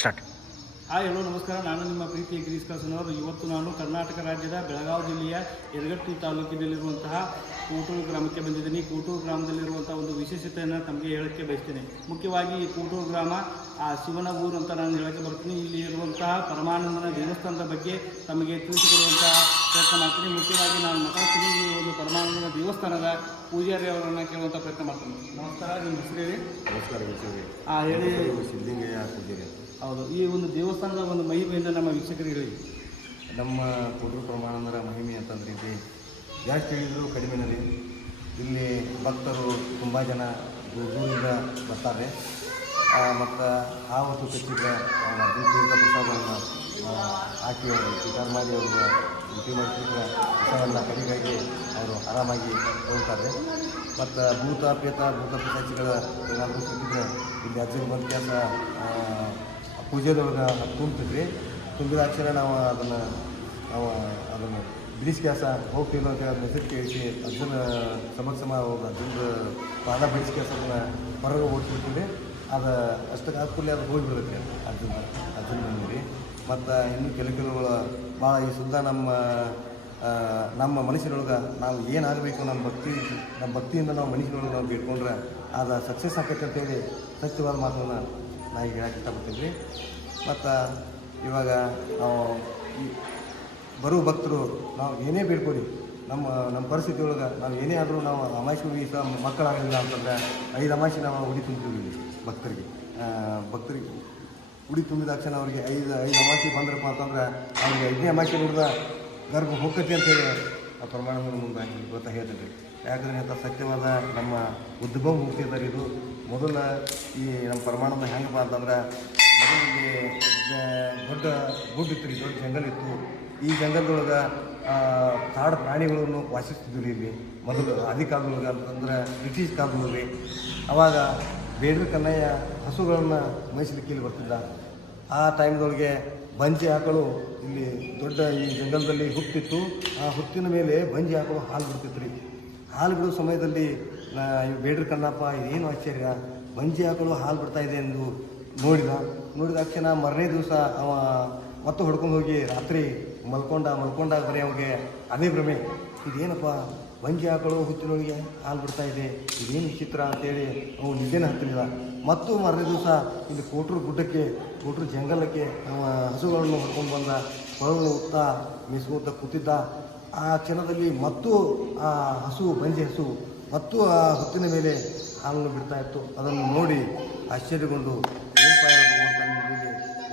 Start. Hi hello ನಮಸ್ಕಾರ. ನಾನು ನಿಮ್ಮ ಪ್ರೀತಿಯ ಗಿರೀಶ್ ಕಾಸನವರು. ಇವತ್ತು ನಾನು ಕರ್ನಾಟಕ ರಾಜ್ಯದ ಬೆಳಗಾವಿ ಜಿಲ್ಲೆಯ ಯರಗಟ್ಟಿ ತಾಲೂಕಿನಲ್ಲಿರುವಂತಹ ಕೂಟೂರು ಗ್ರಾಮಕ್ಕೆ ಬಂದಿದ್ದೀನಿ. ಕೂಟೂರು ಗ್ರಾಮದಲ್ಲಿರುವಂಥ ಒಂದು ವಿಶೇಷತೆಯನ್ನು ತಮಗೆ ಹೇಳೋಕ್ಕೆ ಬಯಸ್ತೇನೆ. ಮುಖ್ಯವಾಗಿ ಈ ಕೂಟೂರು ಗ್ರಾಮ ಆ ಶಿವನ ಊರು ಅಂತ ನಾನು ಹೇಳಕ್ಕೆ ಬರ್ತೀನಿ. ಇಲ್ಲಿ ಇರುವಂತಹ ಪರಮಾನಂದನ ದೇವಸ್ಥಾನದ ಬಗ್ಗೆ ತಮಗೆ ತಿಳಿಸಿಕೊಡುವಂತಹ ಪ್ರಯತ್ನ ಮಾಡ್ತೀನಿ. ಮುಖ್ಯವಾಗಿ ನಾನು ಮಾತಾಡ್ತೀನಿ ಈ ಒಂದು ಪರಮಾನಂದನ ದೇವಸ್ಥಾನದ ಪೂಜಾರಿ ಅವರನ್ನು ಕೇಳುವಂಥ ಪ್ರಯತ್ನ ಮಾಡ್ತೀನಿ. ನಮಸ್ಕಾರ. ನಿಮ್ಮ ಹೆಸರು ಹೇಳಿ. ನಮಸ್ಕಾರ ಹೇಳಿ ಸಿದ್ಧಲಿಂಗಯ್ಯ ಪೂಜಾರಿ. ಹೌದು, ಈ ಒಂದು ದೇವಸ್ಥಾನದ ಒಂದು ಮಹಿಮೆಯಿಂದ ನಮ್ಮ ವೀಕ್ಷಕರಿಗೆ ಹೇಳಿ ನಮ್ಮ ಕೊಟ್ಟರು ಪ್ರಮಾಣಂದರ ಮಹಿಮೆ ಅಂತಂದ್ರೆ ಇಲ್ಲಿ ಜಾಸ್ತಿ ಹೇಳಿದ್ರು ಕಡಿಮೆನಲ್ಲಿ ಇಲ್ಲಿ ಭಕ್ತರು ತುಂಬ ಜನ ದೂರ ದೂರಿಂದ ಬರ್ತಾರೆ. ಮತ್ತು ಆ ಹೊತ್ತು ಕಚ್ಚಿದ ತೀರ್ಥ ಪ್ರಸಾದವನ್ನು ಹಾಕಿ ಅವರು ಸ್ವೀಕಾರ ಮಾಡಿ ಅವರು ರುಚಿ ಮಾಡಿಸಿದ ವಿಷಯವನ್ನು ಕಡಿಗಾಗಿ ಅವರು ಆರಾಮಾಗಿ ಹೋಗ್ತಾರೆ ಮತ್ತು ಭೂತ ಪ್ರೇತ ಭೂತ ಪಿಶಾಚಿಗಳ ಏನಾದರೂ ಸಿಕ್ಕಿದ್ರೆ ಇಲ್ಲಿ ಅಜ್ಜನ ಬಂದ ಕೆಲಸ ಪೂಜೆದೊಳಗೆ ತುಂಬ್ತಿದ್ವಿ ತುಂಬಿದ ಅಕ್ಷರ ನಾವು ಅದನ್ನು ನಾವು ಅದನ್ನು ಬ್ರೀಸ್ ಕೆಲಸ ಹೋಗ್ತೀವಿ ಅಂತ ಮೆಸೇಜ್ ಕೇಳಿಸಿ ಅರ್ಜುನ ಸಮ ಸಮ ಹೋಗಿ ಅರ್ಜುನ ಪಾದ ಬಿಡಿಸಿ ಕೆಲಸದನ್ನ ಹೊರಗೆ ಓಡಿಸ್ಬಿಟ್ಟಿವಿ ಅದು ಅಷ್ಟಕ್ಕೆ ಆದ ಅದು ಹೋಗಿಬಿಡುತ್ತೆ ಅರ್ಜುನ ಅರ್ಜುನ ಬಂದಿರಿ ಮತ್ತು ಇನ್ನು ಕೆಲವು ಕೆಲವು ಭಾಳ ಈ ಸುದ್ದ ನಮ್ಮ ನಮ್ಮ ಮನುಷ್ಯರೊಳಗೆ ನಾವು ಏನಾಗಬೇಕು ನಮ್ಮ ಭಕ್ತಿ, ನಮ್ಮ ಭಕ್ತಿಯಿಂದ ನಾವು ಮನುಷ್ಯರೊಳಗೆ ನಾವು ಬೇಡ್ಕೊಂಡ್ರೆ ಅದು ಸಕ್ಸಸ್ ಆಕೈತೆ ಅಂತೇಳಿ ಸತ್ಯವಾದ ಮಾತನ್ನು ನಾ ಈಗ ಹೇಳಕ್ಕೆ ಇಷ್ಟಪಡ್ತೀನಿ ಮತ್ತು ಇವಾಗ ನಾವು ಈ ಬರೋ ಭಕ್ತರು ನಾವು ಏನೇ ಬೇಡ್ಕೊಡಿ, ನಮ್ಮ ನಮ್ಮ ಪರಿಸ್ಥಿತಿ ಒಳಗೆ ನಾವು ಏನೇ ಆದರೂ ನಾವು ಅಮಾಯಿಸಿ ಹೋಗಿ ಸಹ ಮಕ್ಕಳಾಗಲಿಲ್ಲ ಅಂತಂದರೆ ಐದು ಅಮಾಯಿಸಿ ನಾವು ಉಡಿ ಇಲ್ಲಿ ಭಕ್ತರಿಗೆ. ಭಕ್ತರಿಗೆ ಉಡಿ ತುಂಬಿದ ತಕ್ಷಣ ಅವರಿಗೆ ಐದು ಐದು ಅಮಾಸಿ ಬಂದ್ರಪ್ಪ ಅಂತಂದ್ರೆ ಅವ್ರಿಗೆ ಐದನೇ ಅಮಾಸಿ ನೋಡಿದ ಗರ್ಭ ಹೋಗ್ತೈತಿ ಅಂತೇಳಿ ಆ ಪ್ರಮಾಣವನ್ನು ಮುಂದೆ ಗೊತ್ತಾ ಹೇಳ್ತೀನಿ. ಯಾಕಂದರೆ ಅಂತ ಸತ್ಯವಾದ ನಮ್ಮ ಉದ್ಭವ ಮುಖ್ಯದಾರಿದು ಮೊದಲ ಈ ನಮ್ಮ ಪ್ರಮಾಣದ ಹೆಂಗಪ್ಪ ಅಂತಂದ್ರೆ ಮೊದಲಿಗೆ ದೊಡ್ಡ ಗುಡ್ಡ ಇತ್ತು ರೀ, ದೊಡ್ಡ ಜಂಗಲ್ ಇತ್ತು. ಈ ಜಂಗಲ್ದೊಳಗೆ ಕಾಡು ಪ್ರಾಣಿಗಳನ್ನು ವಾಸಿಸ್ತಿದ್ವಿ ಇಲ್ಲಿ. ಮೊದಲು ಆದಿ ಕಾಲದೊಳಗೆ ಅಂತಂದ್ರೆ ಬ್ರಿಟಿಷ್ ಕಾಲದೊಳಗೆ. ಅವಾಗ ಬೇಡ್ರ ಕನ್ನಯ್ಯ ಹಸುಗಳನ್ನು ಮೇಯಿಸ್ಲಿಕ್ಕೆ ಇಲ್ಲಿ ಬರ್ತಿದ್ದ. ಆ ಟೈಮ್ದೊಳಗೆ ಬಂಜಿ ಆಕಳು ಇಲ್ಲಿ ದೊಡ್ಡ ಈ ಜಂಗಲದಲ್ಲಿ ಹುಟ್ಟಿತ್ತು. ಆ ಹುತ್ತಿನ ಮೇಲೆ ಬಂಜಿ ಆಕಳು ಹಾಲು ಬಿಡ್ತಿತ್ತು ರೀ. ಹಾಲು ಬಿಡೋ ಸಮಯದಲ್ಲಿ ಬೇಡ್ರ ಕಣ್ಣಪ್ಪ, ಇದೇನು ಆಶ್ಚರ್ಯ? ಮಂಜಿ ಹಾಕಲು ಹಾಲು ಬಿಡ್ತಾ ಇದೆ ಎಂದು ನೋಡಿದ. ನೋಡಿದ ತಕ್ಷಣ ಮರನೇ ದಿವಸ ಅವ ಮತ್ತೆ ಹೊಡ್ಕೊಂಡು ಹೋಗಿ ರಾತ್ರಿ ಮಲ್ಕೊಂಡ ಮಲ್ಕೊಂಡ ಬರೀ ಅವಗೆ ಅದೇ ಭ್ರಮೆ ಇದೇನಪ್ಪ? ಮಂಜಿ ಹಾಕಲು ಹುತ್ತಿನೊಳಗೆ ಹಾಲು ಬಿಡ್ತಾ ಇದೆ. ಇದೇನು ವಿಚಿತ್ರ ಅಂತೇಳಿ ಅವನು ನಿದ್ದೆನ ಹತ್ತಲಿಲ್ಲ ಮತ್ತು ಮರನೇ ದಿವಸ ಇಲ್ಲಿ ಕೋಟ್ರು ಗುಡ್ಡಕ್ಕೆ, ಕೋಟ್ರು ಜಂಗಲಕ್ಕೆ ಅವ ಹಸುಗಳನ್ನು ಹೊಡ್ಕೊಂಡು ಬಂದ. ಕೊಳಲು ಉತ್ತಾ ಮಿಸ್ಕೋತ ಕೂತಿದ್ದ. ಆ ಕ್ಷಣದಲ್ಲಿ ಮತ್ತು ಆ ಹಸು, ಬಂಜೆ ಹಸು ಮತ್ತು ಆ ಹುತ್ತಿನ ಮೇಲೆ ಹಾಲನ್ನು ಬಿಡ್ತಾ ಇತ್ತು. ಅದನ್ನು ನೋಡಿ ಆಶ್ಚರ್ಯಗೊಂಡು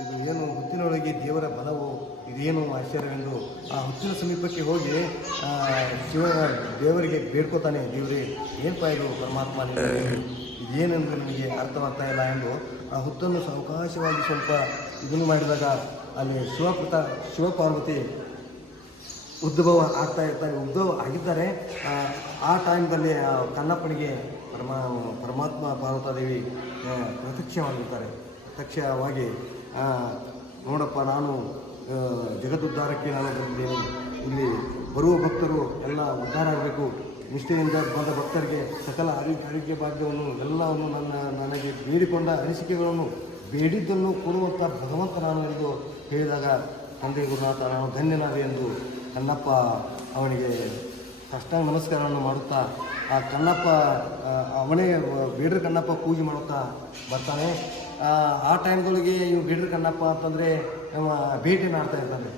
ಇದು ಏನು ಹುತ್ತಿನೊಳಗೆ ದೇವರ ಬಲವು? ಇದೇನು ಆಶ್ಚರ್ಯವೆಂದು ಆ ಹುತ್ತಿನ ಸಮೀಪಕ್ಕೆ ಹೋಗಿ ಶಿವ, ದೇವರಿಗೆ ಬೇಡ್ಕೋತಾನೆ, ದೇವರೇ ಏನಪ್ಪ ಇದು ಪರಮಾತ್ಮ ಇದೇನೆಂದು ನನಗೆ ಅರ್ಥವಾಗ್ತಾ ಇಲ್ಲ ಎಂದು ಆ ಹುತ್ತನ್ನು ಸಾವಕಾಶವಾಗಿ ಸ್ವಲ್ಪ ಇದನ್ನು ಮಾಡಿದಾಗ ಅಲ್ಲಿ ಶಿವಕೃತ ಶಿವಪಾರ್ವತಿ ಉದ್ಭವ ಆಗ್ತಾ ಇರ್ತಾರೆ ಉದ್ಭವ ಆಗಿದ್ದಾರೆ. ಆ, ಟೈಮ್ದಲ್ಲಿ ಕನ್ನಪ್ಪನಿಗೆ ಪರಮ ಪರಮಾ ಪರಮಾತ್ಮ ಪಾರ್ವತಾದೇವಿ ಪ್ರತ್ಯಕ್ಷವಾಗಿರ್ತಾರೆ. ಪ್ರತ್ಯಕ್ಷವಾಗಿ ನೋಡಪ್ಪ ನಾನು ಜಗದುದ್ಧಾರಕ್ಕೆ ನಾನು ಬಂದಿದ್ದೇನೆ. ಇಲ್ಲಿ ಬರುವ ಭಕ್ತರು ಎಲ್ಲ ಉದ್ಧಾರ ಆಗಬೇಕು. ನಿಷ್ಠೆಯಿಂದ ಬಂದ ಭಕ್ತರಿಗೆ ಸಕಲ ಆರೋಗ್ಯ ಆರೋಗ್ಯ ಭಾಗ್ಯವನ್ನು ಎಲ್ಲವನ್ನು ನನ್ನ ನನಗೆ ಬೇಡಿಕೊಂಡ ಅನಿಸಿಕೆಗಳನ್ನು ಬೇಡಿದ್ದನ್ನು ಕೊಡುವಂಥ ಭಗವಂತ ನಾನು ಎಂದು ಹೇಳಿದಾಗ ತಂದೆ ಗುರುನಾಥ ನಾನು ಧನ್ಯನಾದೆ ಎಂದು ಕಣ್ಣಪ್ಪ ಅವನಿಗೆ ಕಷ್ಟಾಂಗ ನಮಸ್ಕಾರವನ್ನು ಮಾಡುತ್ತಾ ಆ ಕಣ್ಣಪ್ಪ ಅವನೇ ಬೇಡ್ರ ಕಣ್ಣಪ್ಪ ಪೂಜೆ ಮಾಡುತ್ತಾ ಬರ್ತಾನೆ. ಆ, ಟೈಮ್ಗಳಿಗೆ ಇವು ಬೀಡ್ರ ಕಣ್ಣಪ್ಪ ಅಂತಂದರೆ ನಮ್ಮ ಭೇಟಿನ ಆಡ್ತಾ ಇರ್ತಾನೆ.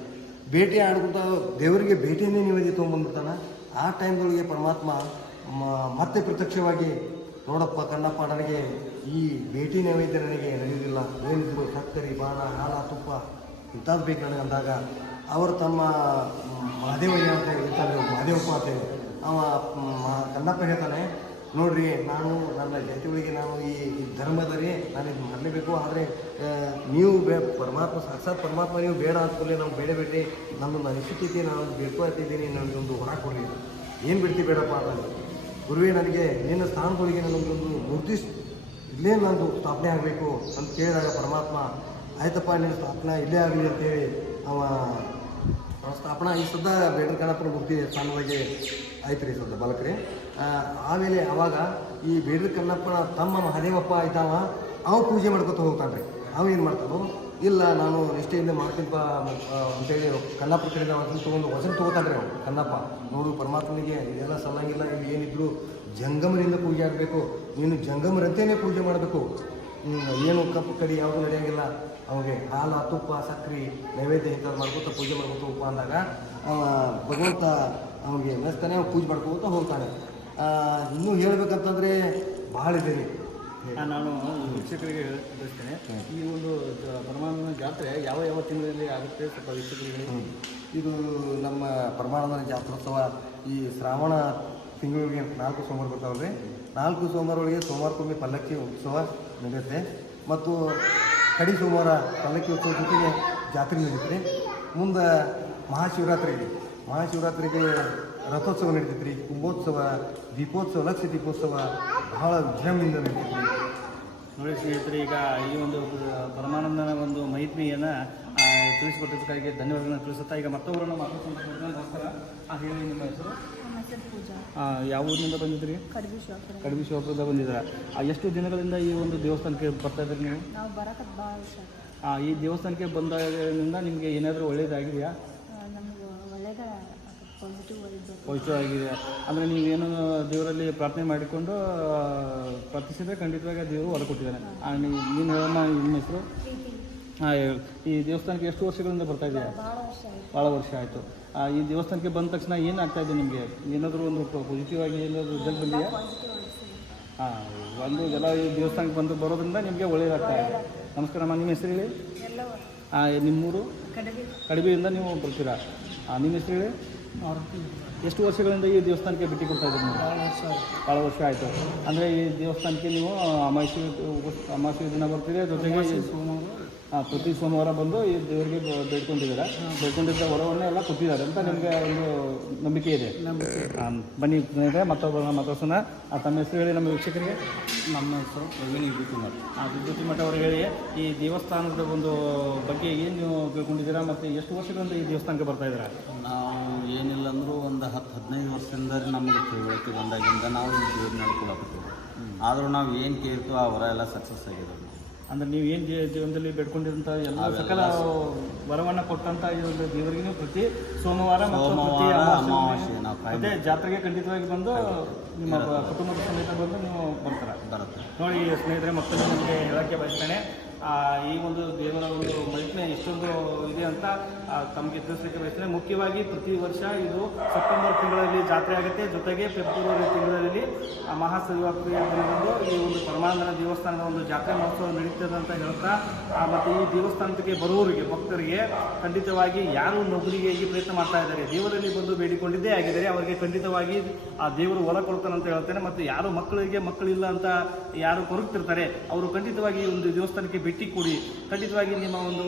ಭೇಟಿ ಆಡ್ಕೊತಾ ದೇವರಿಗೆ ಭೇಟಿಯನ್ನೇ ನಿವೇದಿ ತೊಗೊಂಡ್ಬಂದ್ಬಿಡ್ತಾನೆ. ಆ ಟೈಮ್ದೊಳಗೆ ಪರಮಾತ್ಮ ಮತ್ತೆ ಪ್ರತ್ಯಕ್ಷವಾಗಿ ನೋಡಪ್ಪ ಕಣ್ಣಪ್ಪ ನನಗೆ ಈ ಭೇಟಿ ನೈವೇದ್ಯ ನನಗೆ ನಡೆಯುವುದಿಲ್ಲ. ಏನಿದ್ರು ಸಕ್ಕರೆ ಬಾಣ ಹಾಲ ತುಪ್ಪ ಇಂಥದ್ದು ಬೇಕು ನನಗೆ ಅಂದಾಗ ಅವರು ತಮ್ಮ ಮಹಾದೇವಯ್ಯ ಅಂತ ಹೇಳ್ತಾರೆ ಮಹಾದೇವಪ್ಪ ಅಂತ ಹೇಳಿ. ಅವ ಕನ್ನಪ್ಪ ಹೇಳ್ತಾನೆ, ನೋಡ್ರಿ, ನಾನು ನನ್ನ ಜಾತಿಗಳಿಗೆ ನಾನು ಈ ಧರ್ಮದಲ್ಲಿ ನಾನು ಇದು ಮಾಡಲೇಬೇಕು, ಆದರೆ ನೀವು ಬೇ, ಪರಮಾತ್ಮ, ಸಾಕ್ಷಾತ್ ಪರಮಾತ್ಮ, ನೀವು ಬೇಡ ಅಂತಲೇ ನಾವು ಬೇಡ ಬೇಡಬೇಡ್ರಿ ನನ್ನ ಅನಿಸಿಕೆ ನಾನು ಬೇಡ್ಕೊಳ್ತಿದ್ದೀನಿ ನನಗೊಂದು ಹೊರ ಕೊಡಲಿ ಏನು ಬಿಡ್ತಿ ಬೇಡಪ್ಪ ಅಂತ ಗುರುವೇ, ನನಗೆ ನಿನ್ನ ಸ್ಥಾನಗಳಿಗೆ ನನಗೊಂದು ಮೂರ್ತಿ ಇಲ್ಲೇ ನಂದು ಸ್ಥಾಪನೆ ಆಗಬೇಕು ಅಂತ ಕೇಳಿದಾಗ ಪರಮಾತ್ಮ, ಆಯ್ತಪ್ಪ, ನಿನ್ನ ಸ್ಥಾಪನೆ ಇಲ್ಲೇ ಆಗಲಿ ಅಂತೇಳಿ ಅವ ಸ್ಥಾಪನಾ ಈ ಸದ್ದ ಕಣಪ್ಪನ ಮೂರ್ತಿ ಸ್ಥಾನವಾಗಿ ಆಯ್ತು ರೀ ಸದ್ದ ಬಾಲಕರೇ. ಆಮೇಲೆ ಅವಾಗ ಈ ಬೇಡರ ಕಣ್ಣಪ್ಪನ ತಮ್ಮ ಮಹಾದೇವಪ್ಪ ಆಯ್ತಾವ ಅವ ಪೂಜೆ ಮಾಡ್ಕೊತ ಹೋಗ್ತಾನೆ ರೀ ಅವ ಏನು ಮಾಡ್ತಾನೋ, ಇಲ್ಲ, ನಾನು ನಿಷ್ಠೆಯಿಂದ ಮಾಡ್ತೀನಪ್ಪ ಅಂತೇಳಿ ಕನ್ನಪ್ಪ ಕಡೆಯಿಂದ ವಚನ ತೊಗೊಂಡು ವಚನ ತೊಗೋತಾನ್ರಿ ಅವ್ನು ಕನ್ನಪ್ಪ ನೋಡು ಪರಮಾತ್ಮನಿಗೆ ಇದೆಲ್ಲ ಸಲ್ಲಂಗಿಲ್ಲ ಇಲ್ಲಿ ಏನಿದ್ರು ಜಂಗಮರಿಂದ ಪೂಜೆ ಆಗಬೇಕು, ನೀನು ಜಂಗಮರಂತೆಯೇ ಪೂಜೆ ಮಾಡಬೇಕು. ಏನು ಕಪ್ಪು ಕಡಿ ಯಾವುದು ನಡೆಯಂಗಿಲ್ಲ. ಅವಾಗ ಹಾಲು ತುಪ್ಪ ಸಕ್ರೆ ನೈವೇದ್ಯ ಇಂಥದ್ದು ಮಾಡ್ಕೊತ ಪೂಜೆ ಮಾಡ್ಕೊತ ಉಪ ಅಂದಾಗ ಅವ ಭಗವಂತ ಅವನಿಗೆ ಮೆಸ್ತಾನೆ ಅವ್ನು ಪೂಜೆ ಮಾಡ್ಕೋತ ಹೋಗ್ತಾನೆ. ಇನ್ನೂ ಹೇಳ್ಬೇಕಂತಂದ್ರೆ ಭಾಳ ಇದೆ ರೀ ಆ, ನಾನು ವೀಕ್ಷಕರಿಗೆ ಹೇಳ್ತೇನೆ ಈ ಒಂದು ಪರಮಾನಂದನ ಜಾತ್ರೆ ಯಾವ ಯಾವ ತಿಂಗಳಲ್ಲಿ ಆಗುತ್ತೆ ಸ್ವಲ್ಪ ವೀಕ್ಷಕರಿಗೆ ಇದು ನಮ್ಮ ಪರಮಾನಂದನ ಜಾತ್ರೋತ್ಸವ ಈ ಶ್ರಾವಣ ತಿಂಗಳಿಗೆ ನಾಲ್ಕು ಸೋಮವಾರ ಬರ್ತಾವಲ್ರಿ? ನಾಲ್ಕು ಸೋಮವಾರ ಒಳಗೆ ಸೋಮವಾರಕ್ಕೊಮ್ಮೆ ಪಲ್ಲಕ್ಕಿ ಉತ್ಸವ ನಡೆಯುತ್ತೆ. ಮತ್ತು ಕಡಿ ಸೋಮವಾರ ಪಲ್ಲಕ್ಕಿ ಉತ್ಸವ ಜೊತೆಗೆ ಜಾತ್ರೆ ನಡೀತೈತೆ ಮುಂದೆ ಮಹಾಶಿವರಾತ್ರಿ ಇದೆ. ಮಹಾಶಿವರಾತ್ರಿಗೆ ರಥೋತ್ಸವ ನಡೀತೈತೆ ರೀ ಕುಂಭೋತ್ಸವ, ದೀಪೋತ್ಸವ, ಲಕ್ಷ ದೀಪೋತ್ಸವ ಬಹಳ ವಿಜೃಂಭಣೆಯಿಂದ ನಡೀತೈತೆ ರೀ ನೋಡಿ ಸ್ನೇಹಿತರೆ, ಈಗ ಈ ಒಂದು ಪರಮಾನಂದನ ಒಂದು ಮಹಿತ್ಮೆಯನ್ನು ತಿಳಿಸಿಕೊಟ್ಟಿದ್ದಕ್ಕಾಗಿ ಧನ್ಯವಾದಗಳನ್ನು ತಿಳಿಸುತ್ತಾ ಈಗ ಮತ್ತೊಬ್ಬರನ್ನು ಮಾತು ಹೇಳಿ ನಿಮ್ಮ ಹೆಸರು? ನಮ್ಮ ಯಾವ ಊರಿನಿಂದ ಬಂದಿದ್ರಿ ಕಡಿಮೆ ಶಿವಪುರದಿಂದ ಬಂದಿದ್ದೀರಾ? ಆ, ಎಷ್ಟು ದಿನಗಳಿಂದ ಈ ಒಂದು ದೇವಸ್ಥಾನಕ್ಕೆ ಬರ್ತಾ ಇದ್ದೀರಿ ನೀವು? ನಾವು ಈ ದೇವಸ್ಥಾನಕ್ಕೆ ಬಂದಾಗಿನಿಂದ ನಿಮಗೆ ಏನಾದರೂ ಒಳ್ಳೇದಾಗಿದೆಯಾ? ಪಾಸಿಟಿವ್ ಆಗಿದೆ ಅಂದರೆ ನೀವೇನು ದೇವರಲ್ಲಿ ಪ್ರಾರ್ಥನೆ ಮಾಡಿಕೊಂಡು ಪ್ರಾರ್ಥಿಸಿದ್ರೆ ಖಂಡಿತವಾಗಿ ದೇವರು ಹೊರ ಕೊಟ್ಟಿದ್ದಾನೆ. ಆ, ನೀ- ನೀನು ಹೇಳೋಣ ನಿಮ್ಮ ಹೆಸರು? ಹಾಂ ಈ ದೇವಸ್ಥಾನಕ್ಕೆ ಎಷ್ಟು ವರ್ಷಗಳಿಂದ ಬರ್ತಾ ಇದೆಯಾ? ಭಾಳ ವರ್ಷ ಆಯ್ತು. ಈ ದೇವಸ್ಥಾನಕ್ಕೆ ಬಂದ ತಕ್ಷಣ ಏನಾಗ್ತಾ ಇದೆ ನಿಮಗೆ? ಏನಾದರೂ ಒಂದು ಪಾಸಿಟಿವ್ ಆಗಿ ಏನಾದರೂ ರಿಸಲ್ಟ್ ಬಂದಿದೆಯಾ? ಹಾಂ ಒಂದು ಎಲ್ಲ ಈ ದೇವಸ್ಥಾನಕ್ಕೆ ಬಂದು ಬರೋದ್ರಿಂದ ನಿಮಗೆ ಒಳ್ಳೆಯದಾಗ್ತಾ ಇದೆ. ನಮಸ್ಕಾರ ಅಮ್ಮ ನಿಮ್ಮ ಹೆಸರು ಹೇಳಿ? ಹಾಂ ನಿಮ್ಮೂರು? ಕಡಿಬೆಯಿಂದ ನೀವು ಬರ್ತೀರಾ? ಹಾಂ ನಿಮ್ಮ ಹೆಸರು ಹೇಳಿ? ಎಷ್ಟು ವರ್ಷಗಳಿಂದ ಈ ದೇವಸ್ಥಾನಕ್ಕೆ ಭೇಟಿ ಕೊಡ್ತಾ ಇದ್ದೀನಿ ನೀವು? ಭಾಳ ವರ್ಷ ಆಯ್ತು. ಭಾಳ ವರ್ಷ ಆಯಿತು. ಅಂದರೆ ಈ ದೇವಸ್ಥಾನಕ್ಕೆ ನೀವು ಅಮಾವಾಸ್ಯ ಅಮಾವಾಸ್ಯ ದಿನ ಬರ್ತೀರಿ ಜೊತೆಗೆ ಹಾಂ ಪ್ರತಿ ಸೋಮವಾರ ಬಂದು ಈ ದೇವರಿಗೆ ಬೇಡ್ಕೊಂಡಿದ್ದಾರೆ. ಬೇಡ್ಕೊಂಡಿದ್ದ ವರವನ್ನೇ ಎಲ್ಲ ಕೊಟ್ಟಿದ್ದಾರೆ ಅಂತ ನಿಮಗೆ ಒಂದು ನಂಬಿಕೆ ಇದೆ. ಹಾಂ, ಬನ್ನಿ ಇದೆ ಮತ್ತೊಬ್ಬರನ್ನ ಮಾತಾಡ್ಸೋಣ. ಆ, ತಮ್ಮ ಹೆಸರು ಹೇಳಿ ನಮ್ಮ ವೀಕ್ಷಕರಿಗೆ. ನಮ್ಮ ಹೆಸರು ಪ್ರವೀಣ್ ವಿದ್ಯುತ್ ಮಠ ಆ, ವಿದ್ಯುತ್ ಮಠ ಅವರು ಹೇಳಿ ಈ ದೇವಸ್ಥಾನದ ಒಂದು ಬಗ್ಗೆ ಏನು ನೀವು ತಿಳ್ಕೊಂಡಿದ್ದೀರಾ ಮತ್ತು ಎಷ್ಟು ವರ್ಷಗಳಿಂದ ಈ ದೇವಸ್ಥಾನಕ್ಕೆ ಬರ್ತಾ ಇದ್ದೀರಾ? ನಾವು ಏನಿಲ್ಲ ಅಂದರೂ ಒಂದು ಹತ್ತು ಹದಿನೈದು ವರ್ಷದಿಂದ ನಮಗೆ ತಿಳುವಳಿಕೆ ಬಂದಾಗಿಂದ ನಾವು ಈ ದೇವ್ರು ನಡ್ಕೊಳಕತ್ತೀವಿ ಆದರೂ ನಾವು ಏನು ಕೇಳ್ತೋ ಆ ವರ ಎಲ್ಲ ಸಕ್ಸಸ್ ಆಗಿದೆ. ಅಂದ್ರೆ ನೀವು ಏನು ಜೀವನದಲ್ಲಿ ಬೇಡ್ಕೊಂಡಿರಂತ ಎಲ್ಲ ಸಕಲ ವರವನ್ನ ಕೊಟ್ಟಂತ ಈ ಒಂದು ದೇವರಿಗೆ ನೀವು ಪ್ರತಿ ಸೋಮವಾರ ಮತ್ತು ಪ್ರತಿ ಅಮಾವಾಸ್ಯೆ ಅಮಾವಾಸ್ಯೆ ಮತ್ತೆ ಜಾತ್ರೆಗೆ ಖಂಡಿತವಾಗಿ ಬಂದು ನಿಮ್ಮ ಕುಟುಂಬದ ಸಮೇತ ಬಂದು ನೀವು ಬರ್ತಾರ. ಬರುತ್ತೆ. ನೋಡಿ ಸ್ನೇಹಿತರೆ ಮತ್ತೊಮ್ಮೆ ನಿಮಗೆ ಹೇಳಕ್ಕೆ ಬಯಸ್ತೇನೆ. ಆ, ಈ ಒಂದು ದೇವರ ಒಂದು ಮಹಿಮೆ ಇಷ್ಟೊಂದು ಇದೆ ಅಂತ ತಮಗೆ ತಿಳಿಸ್ಲಿಕ್ಕೆ ಬಯಸ್ತೇನೆ ಮುಖ್ಯವಾಗಿ ಪ್ರತಿ ವರ್ಷ ಇದು ಸೆಪ್ಟೆಂಬರ್ ತಿಂಗಳಲ್ಲಿ ಜಾತ್ರೆ ಆಗುತ್ತೆ. ಜೊತೆಗೆ ಫೆಬ್ರವರಿ ತಿಂಗಳಲ್ಲಿ ಆ, ದಿನದಂದು ಈ ಒಂದು ಪರಮಾನಂದನ ದೇವಸ್ಥಾನದ ಒಂದು ಜಾತ್ರೆ ಮಹೋತ್ಸವ ನಡೀತದೆ ಅಂತ ಹೇಳ್ತಾ ಮತ್ತು ಈ ದೇವಸ್ಥಾನಕ್ಕೆ ಬರುವವರಿಗೆ ಭಕ್ತರಿಗೆ ಖಂಡಿತವಾಗಿ ಯಾರು ನೌಕರಿಗೆ ಈ ಪ್ರಯತ್ನ ಮಾಡ್ತಾ ಇದ್ದಾರೆ ದೇವರಲ್ಲಿ ಬಂದು ಬೇಡಿಕೊಂಡಿದ್ದೇ ಆಗಿದ್ದಾರೆ ಅವರಿಗೆ ಖಂಡಿತವಾಗಿ ಆ ದೇವರು ಹೊರ ಕೊಡ್ತಾನೆ ಅಂತ ಹೇಳ್ತೇನೆ ಮತ್ತು ಯಾರು ಮಕ್ಕಳಿಗೆ ಮಕ್ಕಳಿಲ್ಲ ಅಂತ ಯಾರು ಕೊರಗ್ತಿರ್ತಾರೆ ಅವರು ಖಂಡಿತವಾಗಿ ಒಂದು ದೇವಸ್ಥಾನಕ್ಕೆ ಭೇಟಿ ಕೊಡಿ ಖಂಡಿತವಾಗಿ ನಿಮ್ಮ ಒಂದು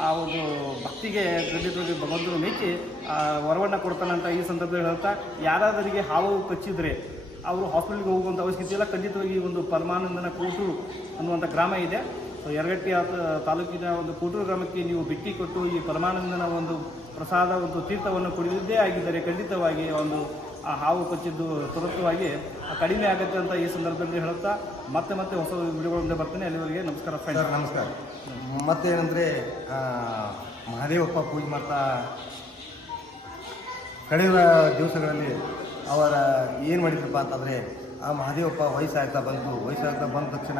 ಆ ಒಂದು ಭಕ್ತಿಗೆ ಖಂಡಿತವಾಗಿ ಭಗವಂತನು ಮೆಚ್ಚಿ, ಆ, ವರವನ್ನು ಅಂತ ಈ ಸಂದರ್ಭದಲ್ಲಿ ಹೇಳ್ತಾ, ಯಾರಾದರಿಗೆ ಹಾವು ಕಚ್ಚಿದರೆ ಅವರು ಹಾಸ್ಪಿಟ್ಲಿಗೆ ಹೋಗುವಂಥ ಅವಶ್ಯಕತೆ ಇಲ್ಲ. ಖಂಡಿತವಾಗಿ ಈ ಒಂದು ಪರಮಾನಂದನ ಕೂಟೂರು ಅನ್ನುವಂಥ ಗ್ರಾಮ ಇದೆ. ಸೊ, ಯರಗಟ್ಟಿ ತಾಲೂಕಿನ ಒಂದು ಕೂಟೂರು ಗ್ರಾಮಕ್ಕೆ ನೀವು ಭೇಟಿ ಕೊಟ್ಟು ಈ ಪರಮಾನಂದನ ಒಂದು ಪ್ರಸಾದ, ಒಂದು ತೀರ್ಥವನ್ನು ಕುಡಿದಿದ್ದೇ ಆಗಿದ್ದರೆ ಖಂಡಿತವಾಗಿ ಒಂದು, ಆ, ಹಾವು ಕಚ್ಚಿದ್ದು ತುರತವಾಗಿ ಕಡಿಮೆ ಆಗುತ್ತೆ ಅಂತ ಈ ಸಂದರ್ಭದಲ್ಲಿ ಹೇಳುತ್ತಾ ಮತ್ತೆ ಮತ್ತೆ ಹೊಸ ವಿಡಿಯೋಗಳಿಂದ ಬರ್ತೇನೆ. ಅಲ್ಲಿವರೆಗೆ ನಮಸ್ಕಾರ ಫ್ರೆಂಡ್ಸ್ ನಮಸ್ಕಾರ. ಮತ್ತೇನಂದರೆ ಮಹಾದೇವಪ್ಪ ಪೂಜೆ ಮಾಡ್ತಾ ಕಳೆದ ದಿವಸಗಳಲ್ಲಿ ಅವರ ಏನು ಮಾಡಿದ್ರಪ್ಪ ಅಂತಂದರೆ, ಆ ಮಹಾದೇವಪ್ಪ ವಯಸ್ಸಾಗ್ತಾ ಬಂತು ವಯಸ್ಸಾಗ್ತಾ ಬಂದ ತಕ್ಷಣ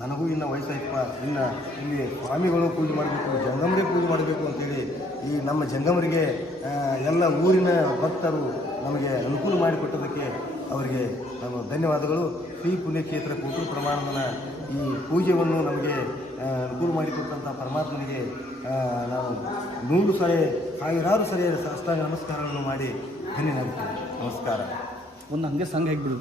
ನನಗೂ ಇನ್ನು ವಯಸ್ಸಾಯ್ತಪ್ಪ, ಇನ್ನು ಇಲ್ಲಿ ಸ್ವಾಮಿಗಳು ಪೂಜೆ ಮಾಡಬೇಕು, ಜಂಗಮರಿಗೆ ಪೂಜೆ ಮಾಡಬೇಕು ಅಂತೇಳಿ ಈ ನಮ್ಮ ಜಂಗಮರಿಗೆ ಎಲ್ಲ ಊರಿನ ಭಕ್ತರು ನಮಗೆ ಅನುಕೂಲ ಮಾಡಿಕೊಟ್ಟದಕ್ಕೆ ಅವರಿಗೆ ನಮ್ಮ ಧನ್ಯವಾದಗಳು. ಶ್ರೀ ಪುಣ್ಯಕ್ಷೇತ್ರ ಕೂಟು ಪ್ರಮಾಣವನ್ನು ಈ ಪೂಜೆಯನ್ನು ನಮಗೆ ಅನುಕೂಲ ಮಾಡಿಕೊಟ್ಟಂಥ ಪರಮಾತ್ಮನಿಗೆ ನಾವು ನೂರು ಸರಿ, ಸಾವಿರಾರು ಸರಿ ಸಾಷ್ಟಾಂಗ ನಮಸ್ಕಾರಗಳನ್ನು ಮಾಡಿ ಧನ್ಯನಾಗುತ್ತೇವೆ ನಮಸ್ಕಾರ. ಒಂದು ಹಂಗೆ ಸಂಘ ಆಗಿಬಿಡು